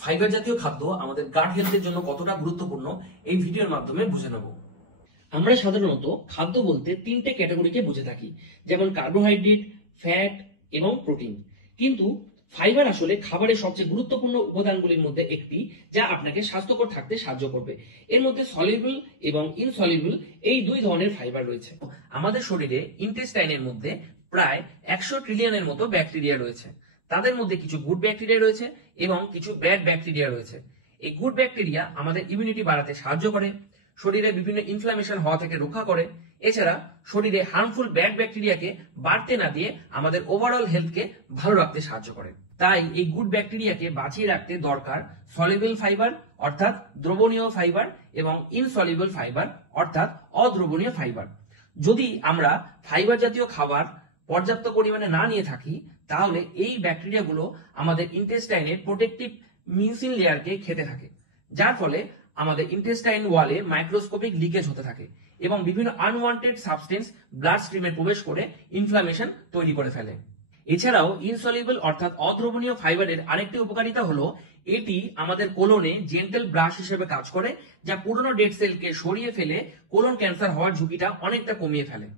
Fibre জাতীয় খাদ্য আমাদের গাট হেলথের জন্য কতটা গুরুত্বপূর্ণ এই ভিডিওর মাধ্যমে বুঝে নেব। আমরা সাধারণত খাদ্য বলতে তিনটে ক্যাটাগরিকে বুঝে থাকি, যেমন কার্বোহাইড্রেট, ফ্যাট এবং প্রোটিন। কিন্তু ফাইবার আসলে খাবারের সবচেয়ে গুরুত্বপূর্ণ উপাদানগুলির মধ্যে একটি, যা আপনাকে স্বাস্থ্যকর থাকতে সাহায্য করবে। এর মধ্যে সলিউবল এবং ইনসলিউবল এই দুই ধরনের ফাইবার রয়েছে। আমাদের শরীরে ইন্টেস্টাইনের মধ্যে প্রায় 100 ট্রিলিয়নের মতো ব্যাকটেরিয়া রয়েছে। তাদের মধ্যে কিছু গুড ব্যাকটেরিয়া রয়েছে এবং কিছু ব্যাড ব্যাকটেরিয়া রয়েছে। এই গুড ব্যাকটেরিয়া আমাদের ইমিউনিটি বাড়াতে সাহায্য করে, শরীরে বিভিন্ন ইনফ্লামেশন হওয়া থেকে রক্ষা করে। এছাড়া শরীরে হার্মফুল ব্যাড ব্যাকটেরিয়াকে বাড়তে না দিয়ে আমাদের ওভারঅল হেলথকে ভালো রাখতে সাহায্য করে। তাই এই গুড ব্যাকটেরিয়াকে বাঁচিয়ে রাখতে দরকার সলিউবল ফাইবার অর্থাৎ দ্রবণীয় ফাইবার এবং ইনসলিউবল ফাইবার অর্থাৎ অদ্রবণীয় ফাইবার। যদি আমরা ফাইবার জাতীয় খাবার পর্যাপ্ত পরিমাণে না নিয়ে থাকি, তাহলে এই ব্যাকটেরিয়াগুলো আমাদের ইন্টেস্টাইনের প্রোটেক্টিভ মিউসিন লেয়ারকে খেতে থাকে, যার ফলে আমাদের ইন্টেস্টাইন ওয়ালে মাইক্রোস্কোপিক লিকেজ হতে থাকে এবং বিভিন্ন আনওয়ান্টেড সাবস্টেন্স ব্লাড স্ট্রিমে প্রবেশ করে ইনফ্লামেশন তৈরি করে ফেলে। এছাড়াও ইনসলিউবল অর্থাৎ অদ্রবণীয় ফাইবারের আরেকটি উপকারিতা হলো এটি আমাদের কোলনে জেন্টাল ব্রাশ হিসেবে কাজ করে, যা পুরনো ডেড সেলকে সরিয়ে ফেলে কোলন ক্যান্সার হওয়ার ঝুঁকিটা অনেকটা কমিয়ে ফেলে।